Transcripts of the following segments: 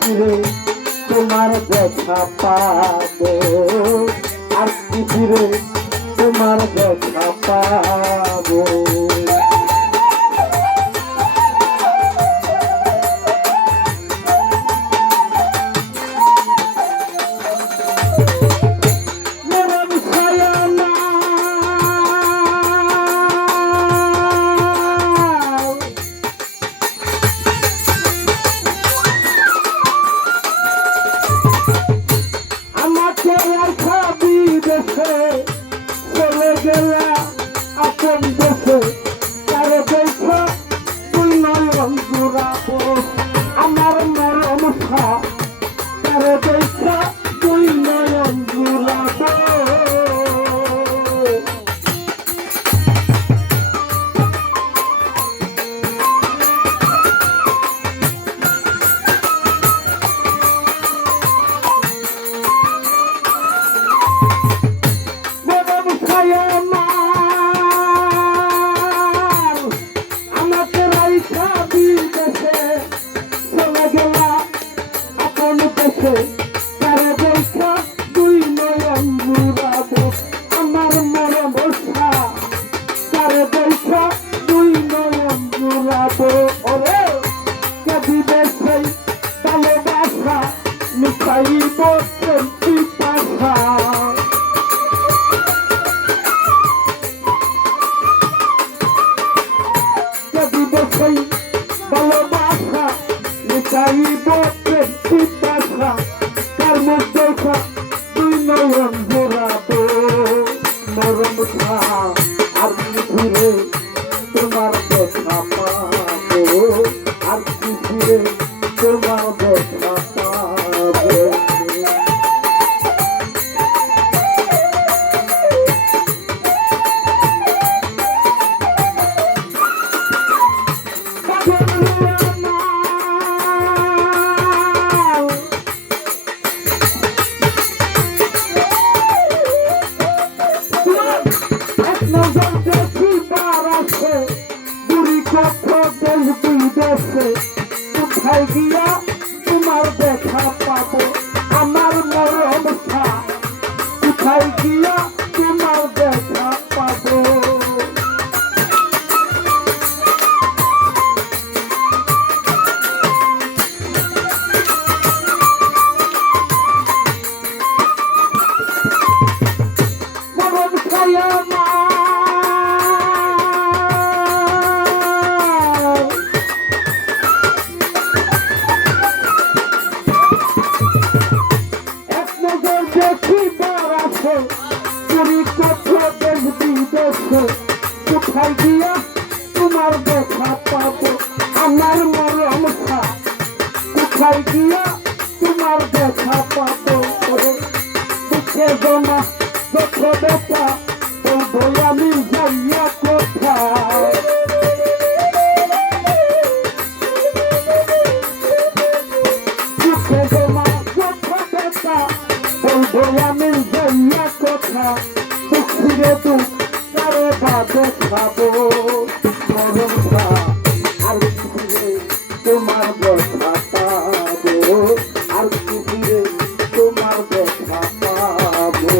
ফিরে তোমার দেখা পাবো, আর কি ফিরে তোমার দেখা পাবো। চলে গেলা আপন দেশে, তারে দেখা তুই নয়ন জুড়াবো, আমার মরম খা তারে দেখা তুই নয়ন জুড়াবো। তারে দেখা তুই নয়ন জুড়াবো, আমার মরম খা তারে দেখা তুই নয়ন জুড়াবো। ওরে কাঁদিবে সেই ভালোবাসা লুকাইব প্রেম পিপাসা, কাঁদিবে সেই ভালোবাসা লুকাইব প্রেম পিপাসা, তার মুখ দেখা তুই নয়ন জোড়াবো, নরম খা আর কি ফিরে তোমার দেখা পাবো, আর কি ফিরে তোমার দেখা পাবো। কোথায় গিয়া তোমার দেখা পাবো, আমার মরম খা কোথায় গিয়া তোমার দেখা পাবো। মরম খায়া কোথায় গিয়া তোমার দেখা পাবো, আমার মরম খা কোথায় গিয়া তোমার দেখা পাবো। দুঃখে জমা যত দেখা বলবো আমি যাইয়া কোথায়, দুঃখে জমা যত দেখা বলবো আমি যাইয়া কোথায়। দুঃখে দুঃখ তারে বাদে খাবো, মরম খা আর ফিরে তোমার দেখা পাবো, আর ফিরে তোমার দেখা পাবো।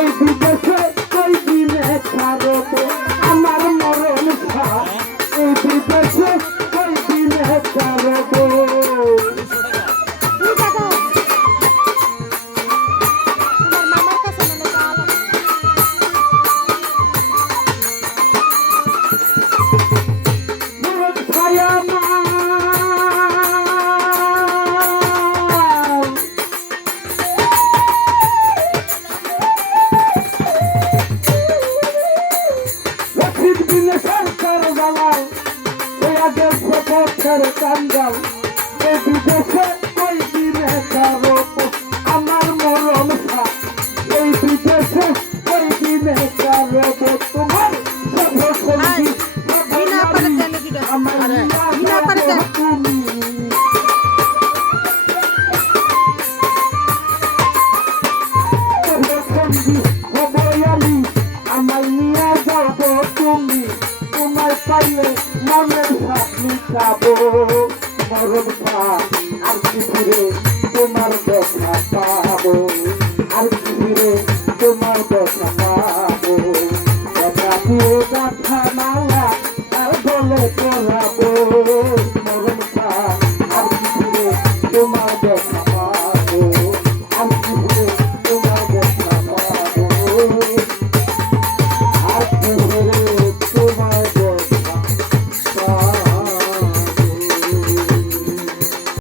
এই বিদেশে কই দিনে ছাড়বো, আমার মরণ খা এই বিদেশে কই দিনে ছাড়বো। কান্দাল এই বিদেশে কই দিনে ছাড়বো। কি ফিরে তোমার দেখা পাবো আর কি ফিরে তোমার দেখা পাবো কথা দিয়ে গাথা মালা আর বলে পড়াবো মরণ আর কি ফিরে তোমার